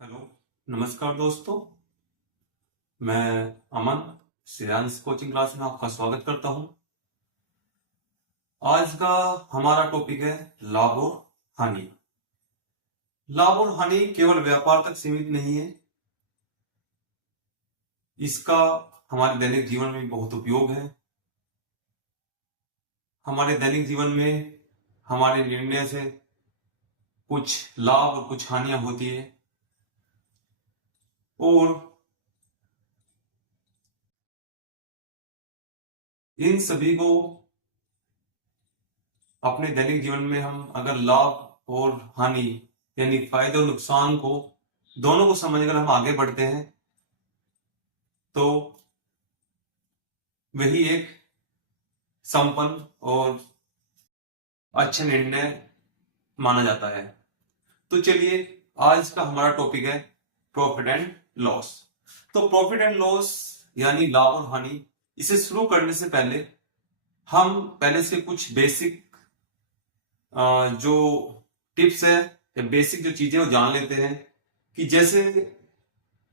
Hello, नमस्कार दोस्तों। मैं अमन श्रेयांश कोचिंग क्लास में आपका स्वागत करता हूं। आज का हमारा टॉपिक है लाभ और हानि। लाभ और हानि केवल व्यापार तक सीमित नहीं है, इसका हमारे दैनिक जीवन में बहुत उपयोग है। हमारे दैनिक जीवन में हमारे निर्णय से कुछ लाभ और कुछ हानियां होती है और इन सभी को अपने दैनिक जीवन में हम अगर लाभ और हानि यानी फायदे और नुकसान को दोनों को समझकर हम आगे बढ़ते हैं तो वही एक संपन्न और अच्छा निर्णय माना जाता है। तो चलिए, आज का हमारा टॉपिक है प्रॉफिट एंड लॉस। तो प्रॉफिट एंड लॉस यानी लाभ और हानि, इसे शुरू करने से पहले हम पहले से कुछ बेसिक जो टिप्स है या बेसिक जो चीजें वो जान लेते हैं कि जैसे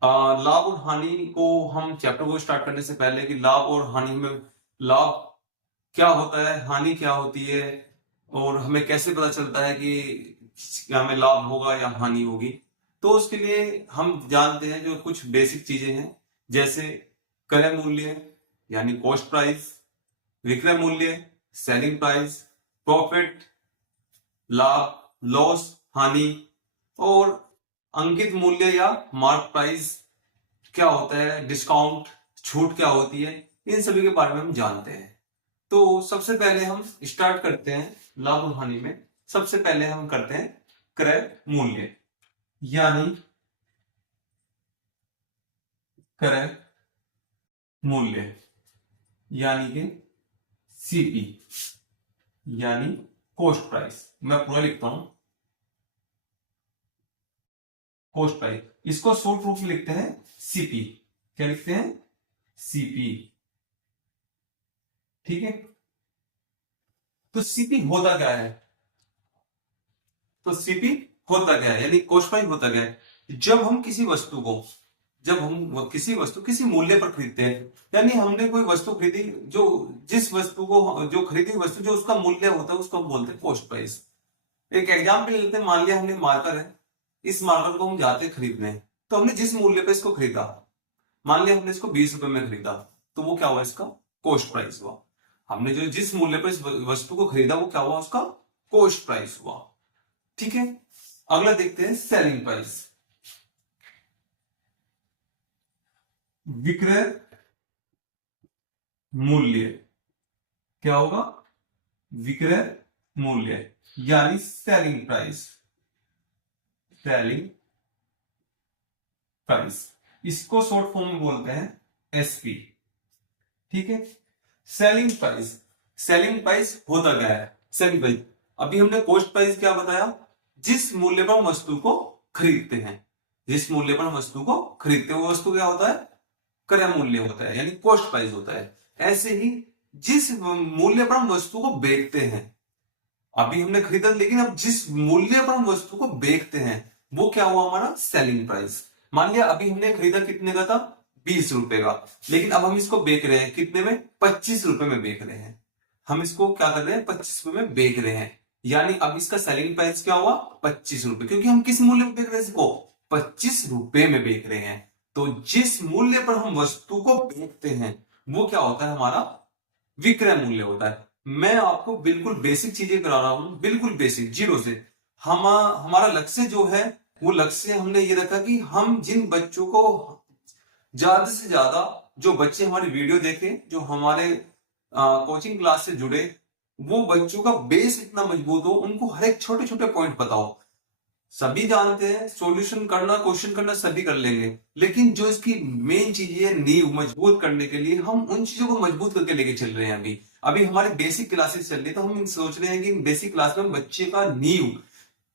लाभ और हानि को हम चैप्टर को स्टार्ट करने से पहले कि लाभ और हानि में लाभ क्या होता है, हानि क्या होती है और हमें कैसे पता चलता है कि हमें लाभ होगा या हानि होगी। तो उसके लिए हम जानते हैं जो कुछ बेसिक चीजें हैं, जैसे क्रय मूल्य यानी कॉस्ट प्राइस, विक्रय मूल्य सेलिंग प्राइस, प्रॉफिट लाभ, लॉस हानि, और अंकित मूल्य या मार्क प्राइस क्या होता है, डिस्काउंट छूट क्या होती है, इन सभी के बारे में हम जानते हैं। तो सबसे पहले हम स्टार्ट करते हैं लाभ और हानि में। सबसे पहले हम करते हैं क्रय मूल्य यानी क्रय मूल्य यानी कि सीपी यानी कॉस्ट प्राइस। मैं पूरा लिखता हूं, कॉस्ट प्राइस। इसको शॉर्ट रूप में लिखते हैं सीपी। क्या लिखते हैं? सीपी। ठीक है। तो सीपी होता क्या है? तो सीपी होता क्या है यानी कॉस्ट प्राइस होता क्या है? जब हम किसी वस्तु को किसी मूल्य पर खरीदते हैं, यानी हमने कोई वस्तु खरीदी, जो जिस वस्तु को जो खरीदी वस्तु जो उसका मूल्य होता है उसको हम बोलते हैं कॉस्ट प्राइस। एक एग्जाम्पल लेते हैं, मान लिया हमने मार्कर है, इस मार्कर को हम जाते खरीदने, तो हमने जिस मूल्य पर इसको खरीदा, मान लिया हमने इसको 20 रुपए में खरीदा, तो वो क्या हुआ? इसका कॉस्ट प्राइस हुआ। हमने जो जिस मूल्य पर इस वस्तु को खरीदा वो क्या हुआ? उसका कॉस्ट प्राइस हुआ। ठीक है। अगला देखते हैं सेलिंग प्राइस, विक्रय मूल्य। क्या होगा? विक्रय मूल्य यानी सेलिंग प्राइस। सेलिंग प्राइस, इसको शॉर्ट फॉर्म में बोलते हैं एसपी। ठीक है। सेलिंग प्राइस, सेलिंग प्राइस होता क्या है? सेलिंग प्राइस, अभी हमने कॉस्ट प्राइस क्या बताया? जिस मूल्य पर हम वस्तु को खरीदते हैं, जिस मूल्य पर हम वस्तु को खरीदते हैं वो वस्तु क्या होता है? क्रय मूल्य होता है यानी कॉस्ट प्राइस होता है। ऐसे ही जिस मूल्य पर हम वस्तु को बेचते हैं, अभी हमने खरीदा लेकिन अब जिस मूल्य पर हम वस्तु को बेचते हैं वो क्या हुआ? हमारा सेलिंग प्राइस। मान लिया अभी हमने खरीदा कितने का था? 20 रुपए का, लेकिन अब हम इसको बेच रहे हैं कितने में? 25 रुपए में बेच रहे हैं। हम इसको क्या कर रहे हैं? 25 रुपए में बेच रहे हैं, यानी अब इसका सेलिंग प्राइस क्या हुआ? 25 रुपए, क्योंकि हम किस मूल्य में बेच रहे हैं? इसको 25 रुपए में बेच रहे हैं। तो जिस मूल्य पर हम वस्तु को बेचते हैं वो क्या होता है? हमारा विक्रय मूल्य होता है। मैं आपको बिल्कुल बेसिक चीजें करा रहा हूं, बिल्कुल बेसिक, जीरो से। हमारा लक्ष्य जो है वो लक्ष्य हमने ये रखा कि हम जिन बच्चों को ज्यादा से ज्यादा, जो बच्चे हमारी वीडियो देखें, जो हमारे कोचिंग क्लास से जुड़े, वो बच्चों का बेस इतना मजबूत हो, उनको हर एक छोटे छोटे पॉइंट पता हो। सभी जानते हैं सॉल्यूशन करना, क्वेश्चन करना सभी कर लेंगे, लेकिन जो इसकी मेन चीज है नींव मजबूत करने के लिए हम उन चीजों को मजबूत करके लेके चल रहे हैं। अभी अभी हमारी बेसिक क्लासेस चल रही है, तो हम सोच रहे हैं कि बेसिक क्लास में बच्चे का नींव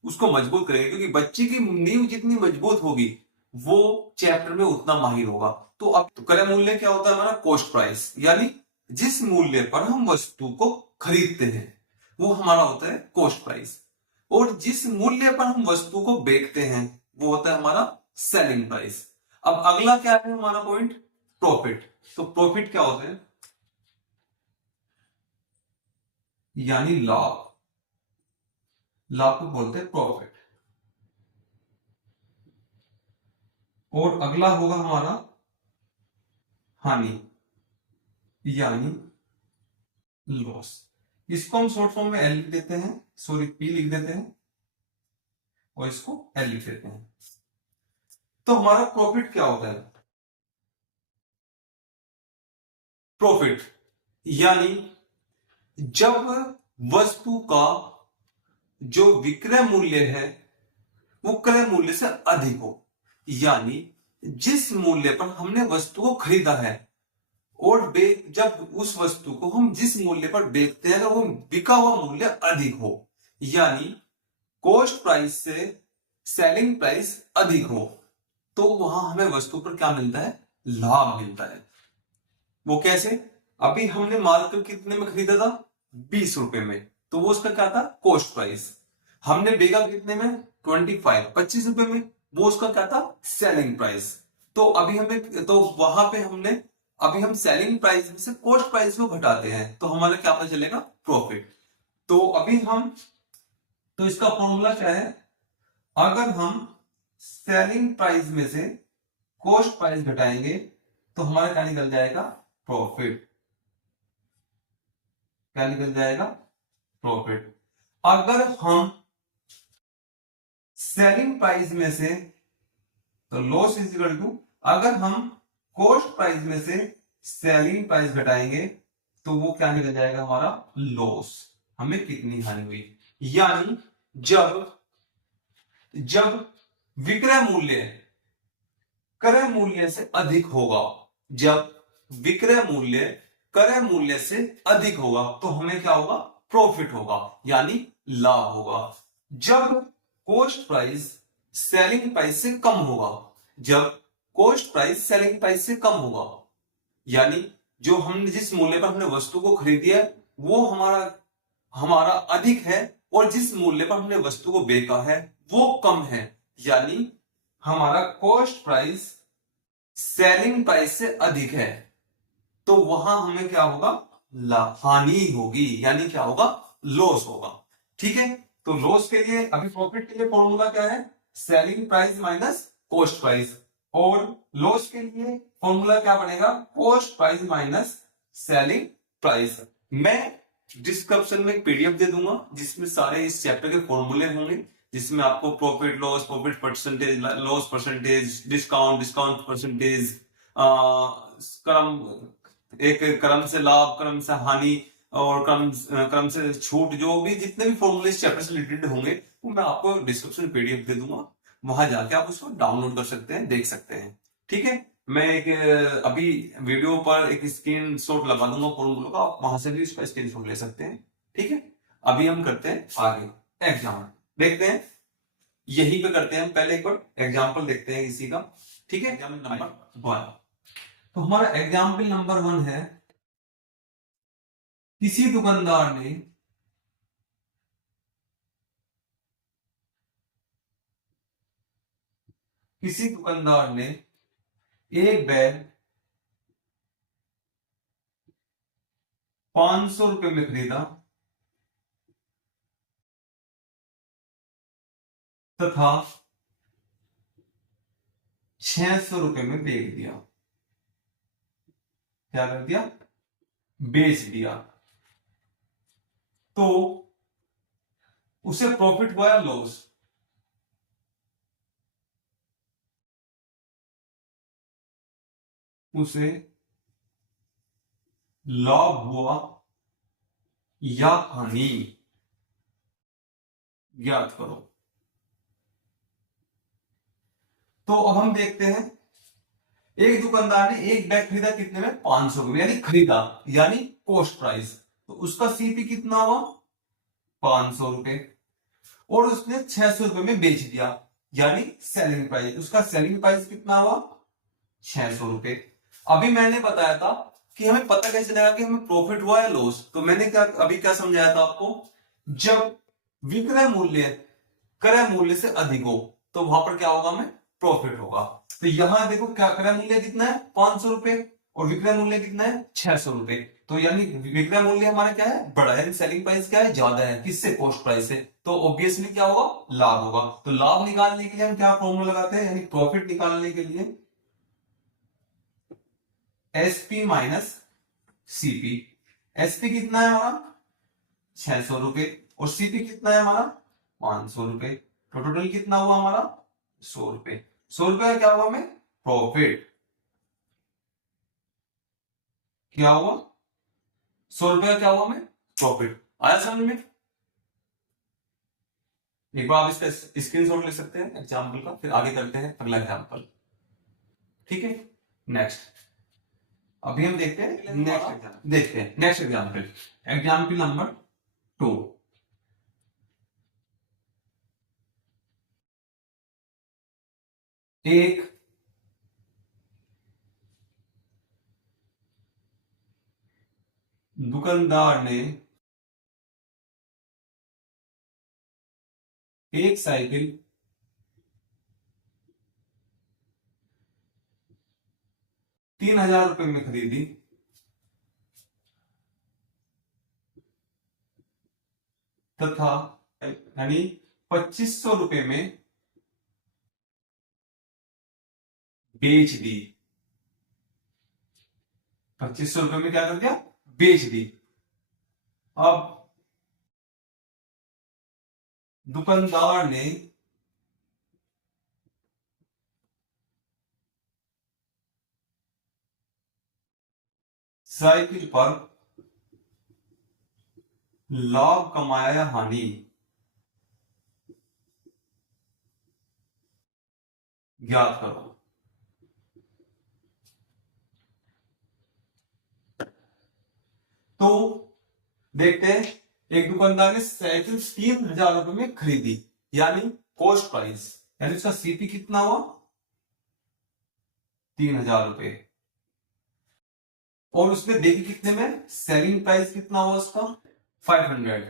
उसको मजबूत करेंगे, क्योंकि बच्चे की नींव जितनी मजबूत होगी वो चैप्टर में उतना माहिर होगा। तो अब तो क्रय मूल्य क्या होता है? हमारा कॉस्ट प्राइस, यानी जिस मूल्य पर हम वस्तु को खरीदते हैं वो हमारा होता है कॉस्ट प्राइस, और जिस मूल्य पर हम वस्तु को बेचते हैं वो होता है हमारा सेलिंग प्राइस। अब अगला क्या है हमारा पॉइंट, प्रॉफिट। तो प्रॉफिट क्या होता है, यानी लाभ, लाभ को बोलते हैं प्रॉफिट। और अगला होगा हमारा हानि, यानी लॉस। इसको हम शॉर्ट फॉर्म में एल लिख देते हैं, सॉरी पी लिख देते हैं, और इसको एल लिख देते हैं। तो हमारा प्रॉफिट क्या होता है, प्रॉफिट यानी जब वस्तु का जो विक्रय मूल्य है वो क्रय मूल्य से अधिक हो, यानी जिस मूल्य पर हमने वस्तु को खरीदा है और जब उस वस्तु को हम जिस मूल्य पर बेचते हैं अगर वो बिका हुआ मूल्य अधिक हो, यानी कॉस्ट प्राइस से सेलिंग प्राइस अधिक हो, तो वहां हमें वस्तु पर क्या मिलता है, लाभ मिलता है। वो कैसे, अभी हमने माल को कितने में खरीदा था, 20 रुपए में, तो वो उसका क्या था, कॉस्ट प्राइस। हमने बेचा कितने में, 25 रुपए में, वो उसका क्या था, सेलिंग प्राइस। तो अभी हमें, तो वहां पे हमने, अभी हम सेलिंग प्राइस में से कॉस्ट प्राइस को घटाते हैं तो हमारा क्या पता चलेगा, प्रॉफिट। तो अभी हम, तो इसका फॉर्मूला क्या है, अगर हम सेलिंग प्राइस में से कॉस्ट प्राइस घटाएंगे तो हमारा क्या निकल जाएगा, प्रॉफिट। क्या निकल जाएगा, प्रॉफिट। अगर हम सेलिंग प्राइस में से, तो लॉस इज इक्वल टू, अगर हम कॉस्ट प्राइस में से सेलिंग प्राइस घटाएंगे तो वो क्या निकल जाएगा, हमारा लॉस। हमें कितनी हानि हुई, यानी जब जब विक्रय मूल्य क्रय मूल्य से अधिक होगा, जब विक्रय मूल्य क्रय मूल्य से अधिक होगा तो हमें क्या होगा, प्रॉफिट होगा, यानी लाभ होगा। जब कॉस्ट प्राइस सेलिंग प्राइस से कम होगा, जब कॉस्ट प्राइस सेलिंग प्राइस से कम होगा, यानी जो हमने जिस मूल्य पर हमने वस्तु को खरीदी है वो हमारा हमारा अधिक है और जिस मूल्य पर हमने वस्तु को बेचा है वो कम है, यानी हमारा कॉस्ट प्राइस सेलिंग प्राइस से अधिक है, तो वहां हमें क्या होगा, हानि होगी, यानी क्या होगा, लॉस होगा। ठीक है, तो लॉस के लिए, अभी प्रॉफिट के लिए फॉर्मूला क्या है, selling price minus cost price, और लॉस के लिए फॉर्मूला क्या बनेगा, cost price minus selling price. मैं डिस्क्रिप्शन में एक पीडीएफ दे दूंगा जिसमें सारे इस चैप्टर के फॉर्मूले होंगे, जिसमें आपको profit loss, profit percentage, loss percentage, discount, discount percentage, क्रम, एक क्रम से लाभ, क्रम से हानि, और क्रम से छूट, जो भी जितने भी फॉर्मूले इस चैप्टर से रिलेटेड होंगे वो मैं आपको डिस्क्रिप्शन में पीडीएफ दे दूंगा, वहां जाके आप उसको डाउनलोड कर सकते हैं, देख सकते हैं। ठीक है, मैं एक अभी वीडियो पर एक स्क्रीन शॉट लगा दूंगा फॉर्मूलों का, आप वहां से भी उसका स्क्रीन शॉट ले सकते हैं। ठीक है, अभी हम करते हैं आगे एग्जाम, देखते हैं, यहीं पे करते हैं, पहले एक बार एग्जाम्पल देखते हैं इसी का। ठीक है, एग्जाम्पल नंबर 1, तो हमारा एग्जाम्पल नंबर 1 है, किसी दुकानदार ने एक बैग 500 रुपए में खरीदा तथा 600 रुपए में बेच दिया। क्या कर दिया, बेच दिया। तो उसे प्रॉफिट हुआ या लॉस, उसे लाभ हुआ या हानि, ज्ञात करो। तो अब हम देखते हैं, एक दुकानदार ने एक बैग खरीदा कितने में, 500 में, यानी खरीदा, यानी कॉस्ट प्राइस, तो उसका सीपी कितना हुआ, 500 रुपए, और उसने 600 रुपए में बेच दिया, यानी सेलिंग प्राइस, उसका सेलिंग प्राइस कितना हुआ, 600 रुपए। अभी मैंने बताया था कि हमें पता कैसे लगा कि हमें प्रॉफिट हुआ या लॉस, तो मैंने क्या समझाया था आपको, जब विक्रय मूल्य क्रय मूल्य से अधिक हो तो वहां पर क्या होगा, हमें प्रॉफिट होगा। तो यहां देखो क्या क्रय मूल्य कितना है 500 रुपए और विक्रय मूल्य कितना है 600 रुपए। तो यानी विक्रय मूल्य हमारा क्या है बड़ा है, सेलिंग प्राइस क्या है ज्यादा है, किससे कॉस्ट प्राइस से। तो ऑब्वियसली क्या होगा लाभ होगा। तो लाभ निकालने के लिए हम क्या फॉर्मूला लगाते हैं, यानी प्रॉफिट निकालने के लिए एसपी माइनस सीपी। एसपी कितना है हमारा 600 रुपए और सीपी कितना है हमारा 500 रुपए। तो टोटल कितना हुआ हमारा 100 रुपए। 100 रुपए का क्या हुआ हमें प्रॉफिट। क्या हुआ 100 रुपए का क्या हुआ हमें प्रॉफिट। आया समझ में। एक बार आप इसका स्क्रीनशॉट ले सकते हैं एग्जाम्पल का, फिर आगे करते हैं अगला एग्जाम्पल। ठीक है नेक्स्ट अभी हम देखते हैं नेक्स्ट एग्जाम्पल। Example number 2। एक दुकानदार ने एक साइकिल 3000 रुपए में खरीदी तथा यानी 2500 रुपए में बेच दी। 2500 रुपए में क्या कर दिया बेच दी। अब दुकानदार ने साइकिल पर लाभ कमाया या हानि ज्ञात करो। तो देखते हैं एक दुकानदार ने साइकिल 3000 रुपए में खरीदी यानी कॉस्ट प्राइस, यानी उसका सीपी कितना हुआ 3000 रुपए और उसने देखी कितने में सेलिंग प्राइस कितना हुआ उसका 500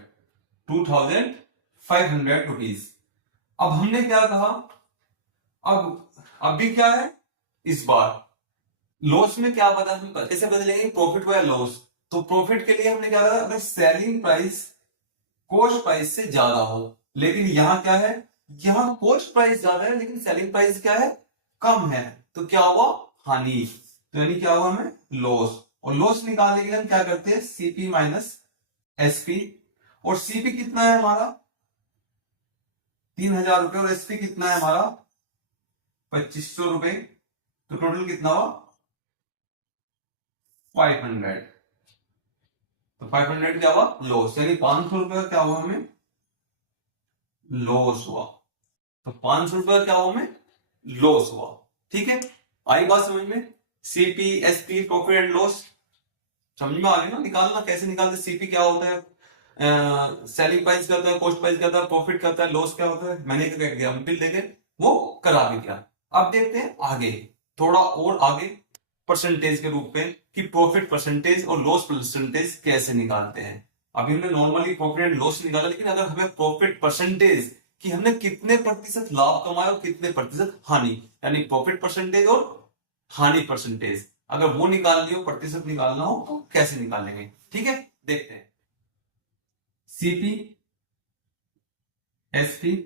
2500 रुपीज। अब हमने क्या कहा अब भी क्या है इस बार लॉस में क्या बता हम कैसे बदलेंगे प्रॉफिट को या लॉस। तो प्रॉफिट के लिए हमने क्या कहा अगर सेलिंग प्राइस कॉस्ट प्राइस से ज्यादा हो, लेकिन यहां क्या है यहां कॉस्ट प्राइस ज्यादा है लेकिन सेलिंग प्राइस क्या है कम है, तो क्या हुआ हानि। तो यानी क्या हुआ हमें लॉस। और लॉस निकालने के लिए हम क्या करते हैं सीपी माइनस एसपी। और सीपी कितना है हमारा 3000 रुपए और एसपी कितना है हमारा 2500 रुपए। तो टोटल कितना हुआ 500। तो 500 क्या हुआ लॉस, यानी 500 रुपए का क्या हुआ हमें लॉस हुआ। तो 500 रुपए का क्या हुआ हमें लॉस हुआ। ठीक है आई बात समझ में। CP SP profit and loss समझ में आ गई ना, निकालना कैसे निकालते सीपी क्या होता है, सेलिंग प्राइस क्या होता है, कॉस्ट प्राइस क्या होता है, प्रॉफिट क्या होता है, लॉस क्या होता है। मैंने एक एग्जाम्पल देके वो करा भी दिया। अब देखते हैं आगे थोड़ा और आगे परसेंटेज के रूप में कि प्रॉफिट परसेंटेज और लॉस परसेंटेज कैसे निकालते हैं। अभी हमने नॉर्मली प्रॉफिट एंड लॉस निकाला, लेकिन अगर हमें प्रॉफिट परसेंटेज कि हमने कितने प्रतिशत लाभ कमाया और कितने प्रतिशत हानि, यानी प्रॉफिट परसेंटेज और हानि परसेंटेज अगर वो निकालनी हो प्रतिशत निकालना हो तो कैसे निकालेंगे। ठीक है देखते हैं सीपी एसपी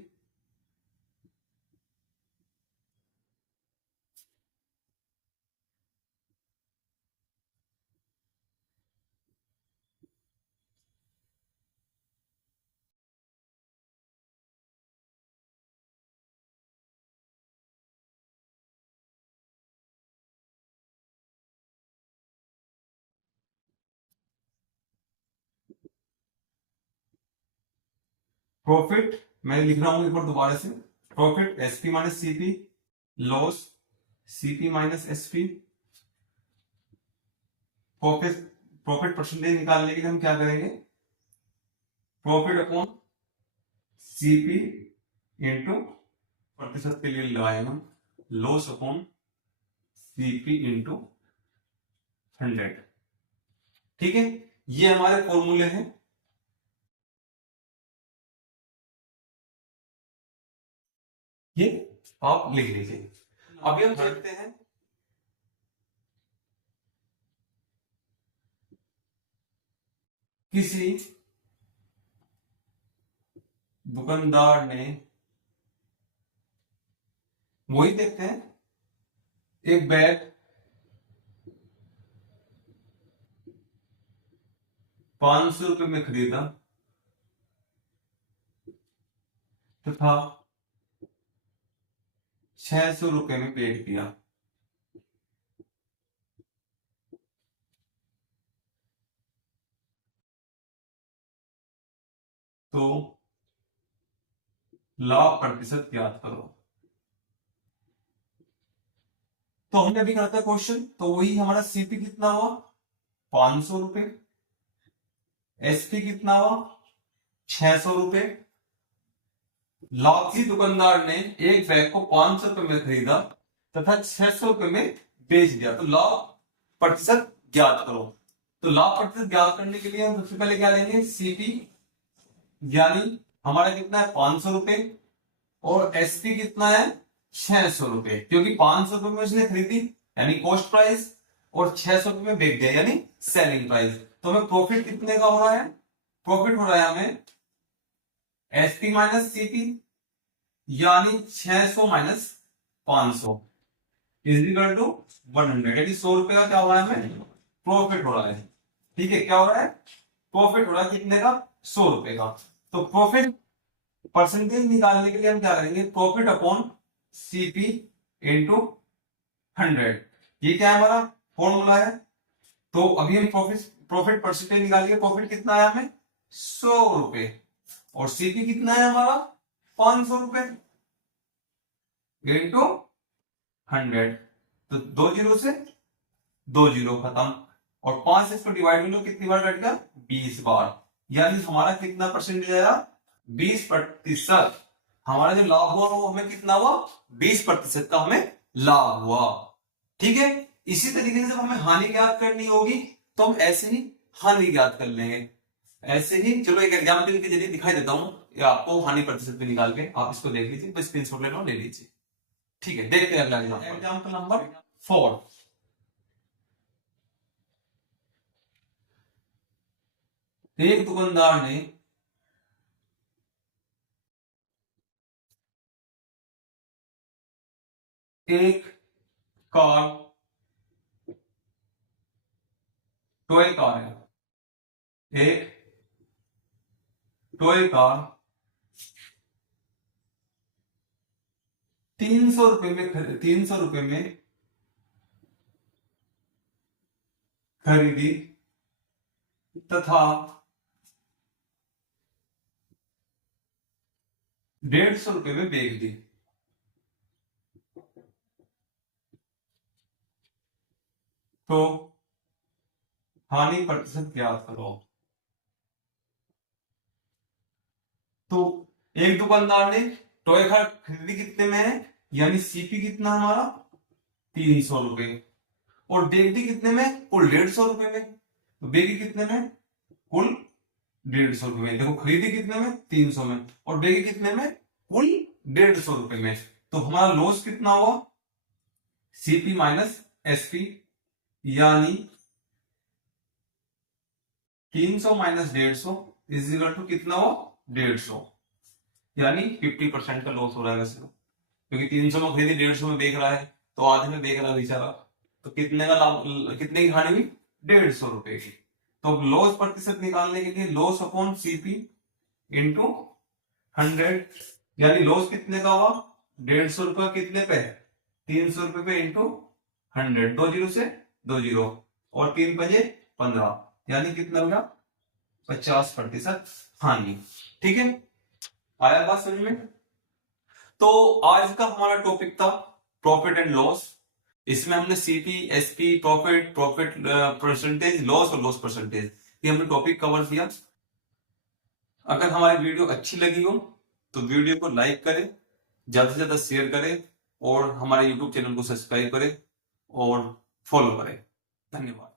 प्रॉफिट मैं लिख रहा हूं एक बार दोबारा से profit SP minus CP loss CP minus SP. Profit profit percentage निकालने के लिए हम क्या करेंगे प्रॉफिट अपॉन सीपी इंटू प्रतिशत के लिए लगाएंगे हम लॉस अपॉन सीपी इंटू 100। ठीक है ये हमारे फॉर्मूले हैं। ये आप लिख लीजिए। अभी हम चलते हैं किसी दुकानदार ने, वही देखते हैं, एक बैग 500 रुपए में खरीदा तथा 600 रुपए में बेच दिया, तो लाभ प्रतिशत ज्ञात करो। तो हमने अभी कहा था क्वेश्चन, तो वही हमारा सीपी कितना हुआ 500 रुपए, एसपी कितना हुआ 600 रुपए। लाभ, दुकानदार ने एक बैग को 500 रुपए में खरीदा तथा 600 रुपए में बेच दिया, तो लाभ प्रतिशत ज्ञात करो। तो लाभ प्रतिशत ज्ञात करने के लिए हम सबसे पहले क्या लेंगे, सीपी, यानी हमारा कितना है 500 रुपए, और एसपी कितना है 600 रुपए, क्योंकि 500 रुपए में उसने खरीदी यानी कॉस्ट प्राइस, और 600 रुपए में बेच दिया यानी सेलिंग प्राइस। तो हमें प्रॉफिट कितने का हो रहा है, प्रॉफिट हो रहा है हमें एसपी माइनस सीपी, यानी 600 माइनस 500 इज इक्वल टू 100, यानी 100 रुपए का क्या हो रहा है हमें प्रॉफिट हो रहा है। ठीक है, क्या हो रहा है, प्रॉफिट हो रहा है कितने का 100 रुपए का। तो प्रॉफिट परसेंटेज निकालने के लिए हम क्या करेंगे, प्रॉफिट अपॉन सीपी इंटू 100, ये क्या है हमारा फॉर्मूला है। तो अभी हम प्रॉफिट परसेंटेज निकालेंगे, प्रॉफिट कितना है हमें 100 रुपए, और सीपी कितना है हमारा 500 रुपए इंटू 100, तो 2 जीरो से 2 जीरो खत्म, और 5 से इसको डिवाइड में कितनी बार कट गया 20 बार, यानी हमारा कितना परसेंटेज आया 20%। हमारा जो लाभ हुआ वो हमें कितना हुआ 20% का हमें लाभ हुआ। ठीक है, इसी तरीके से जब हमें हानि ज्ञात करनी होगी तो हम ऐसे ही हानि ज्ञात कर लेंगे, ऐसे ही। चलो एक एग्जाम्पल के जरिए दिखाई देता हूं, या आपको हानि प्रतिशत पे निकाल के आप इसको देख लीजिए, बस स्क्रीनशॉट लेना ले लीजिए। ठीक है, देखते हैं अगला एग्जाम्पल नंबर 4। एक दुकानदार ने एक कार, टॉय कार है, एक टॉय कार 300 रुपए में 300 रुपए में खरीदी तथा 150 रुपए में बेच दी, तो हानि प्रतिशत ज्ञात करो। तो एक दुकानदार ने टॉय कार खरीदी कितने में है, यानी सीपी कितना हमारा 300 रुपए, और बेची कितने में कुल 150 रुपए में, तो बेची कितने में कुल 150 रुपए में। देखो खरीदी कितने में 300 में, और बेची कितने में कुल 150 रुपए में, तो हमारा लॉस कितना हुआ सीपी माइनस एसपी, यानी 300 माइनस 150 इज इक्वल टू कितना हुआ 150, यानी 50% का लॉस हो रहा है वैसे तो, क्योंकि 300 में खरीदी 150 में बेच रहा है, तो आधे में बेच रहा है बेचारा, तो कितने का लाभ, कितने की हानि हुई 150 रुपए की। तो लॉस प्रतिशत निकालने के लिए लॉस अपॉन सीपी इंटू 100, यानी लॉस कितने का हुआ 150 रुपए कितने पे 300 रुपए पे इंटू 100, 2 जीरो से 2 जीरो, और 3 बजे 15, यानी कितना होगा 50% हानि। ठीक है, आया बात समझ में। तो आज का हमारा टॉपिक था प्रॉफिट एंड लॉस। इसमें हमने CP, SP, profit, profit percentage, loss और लॉस परसेंटेज, ये हमने टॉपिक कवर किया। अगर हमारी वीडियो अच्छी लगी हो तो वीडियो को लाइक करें, ज्यादा से ज्यादा शेयर करें, और हमारे यूट्यूब चैनल को सब्सक्राइब करें और फॉलो करें। धन्यवाद।